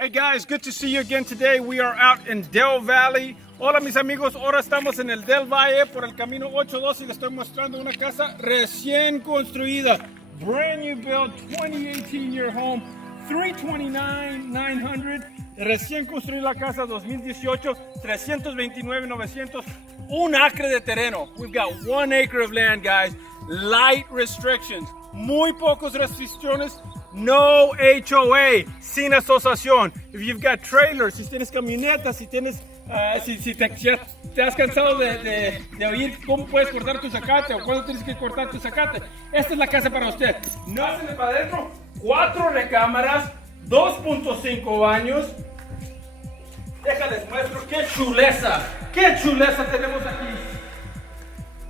Hey guys, good to see you again today. We are out in Del Valle. Hola mis amigos, ahora estamos en el Del Valle por el camino 82 y les estoy mostrando una casa recién construida. Brand new build, 2018 year home, $329,900. Recién construida la casa 2018, $329,900. Un acre de terreno. We've got 1 acre of land, guys. Light restrictions. Muy pocos restricciones. No HOA, sin asociación. If you've got trailers, si tienes camionetas, si tienes, si te has cansado de oír cómo puedes cortar tu zacate o cuándo tienes que cortar tu zacate, esta es la casa para usted. No hacen para adentro, 4 recámaras, 2.5 baños. Déjales muestro qué chuleza tenemos aquí.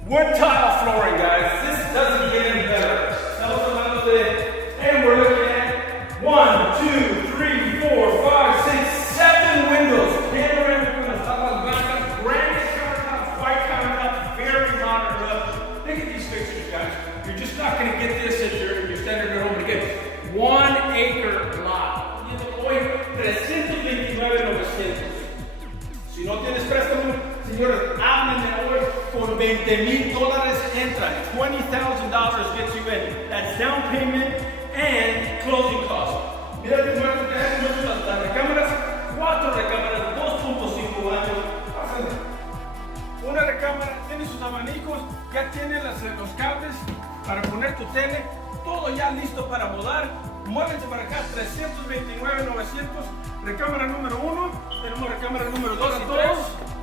Wood tile flooring, guys. This doesn't get any better. Estamos hablando de. And we're looking at 1, 2, 3, 4, 5, 6, 7 windows. Panoramic windows, granite countertops, white countertops, very modern look. Look at these pictures, guys. You're just not going to get this if you're standing at home again. 1 acre lot. Y hoy, $329,900. Si no tienes préstamo, señores, háblenme hoy. Por $20,000 entran. $20,000 gets you in. That's down payment and closing costs. Mira que las recámaras, 4 recámaras, 2.5 baños. Una recámara, tiene sus abanicos, ya tiene los cables para poner tu tele, todo ya listo para mudar. Muévense para acá, $329,900. Recámara número 1, tenemos recámara número 2 y 3.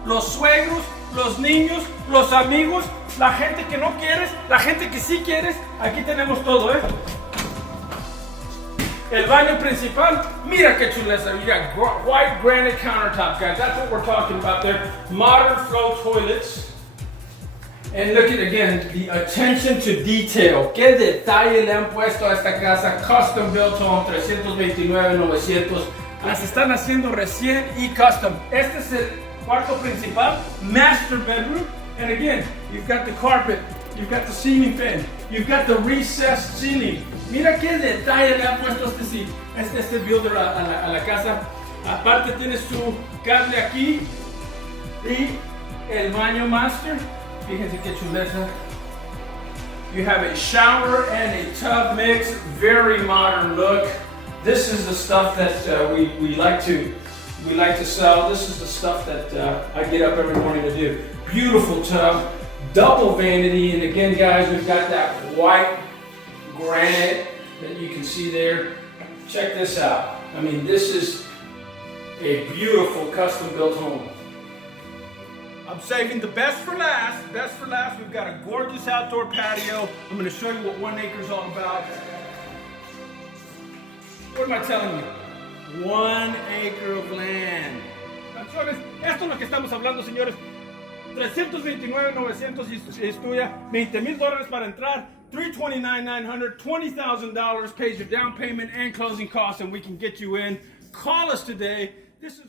Los suegros, los niños, los amigos, la gente que no quieres, la gente que sí quieres, aquí tenemos todo, ¿eh? El baño principal, mira qué chuleza. You got white granite countertops, guys. That's what we're talking about there. Modern flow toilets. And look at, again, the attention to detail. Qué detalle le han puesto a esta casa. Custom built home, $329,900. Las están haciendo recién y custom. Este es el cuarto principal, master bedroom. And again, you've got the carpet, you've got the ceiling fan, you've got the recessed ceiling. Mira qué detalle le ha puesto este builder a la casa. Aparte tienes su cable aquí y el baño master. Fíjense qué chuleza. You have a shower and a tub mix, very modern look. This is the stuff that we like to sell. This is the stuff that I get up every morning to do. Beautiful tub, double vanity, and again, guys, we've got that white granite that you can see there. Check this out. I mean, this is a beautiful custom-built home. I'm saving the best for last. Best for last. We've got a gorgeous outdoor patio. I'm going to show you what 1 acre is all about. What am I telling you? 1 acre of land. Canciones, esto es lo que estamos hablando, señores. $329,900 es tuya. $20,000 para entrar. $329,900. $20,000 pays your down payment and closing costs, and we can get you in. Call us today. This is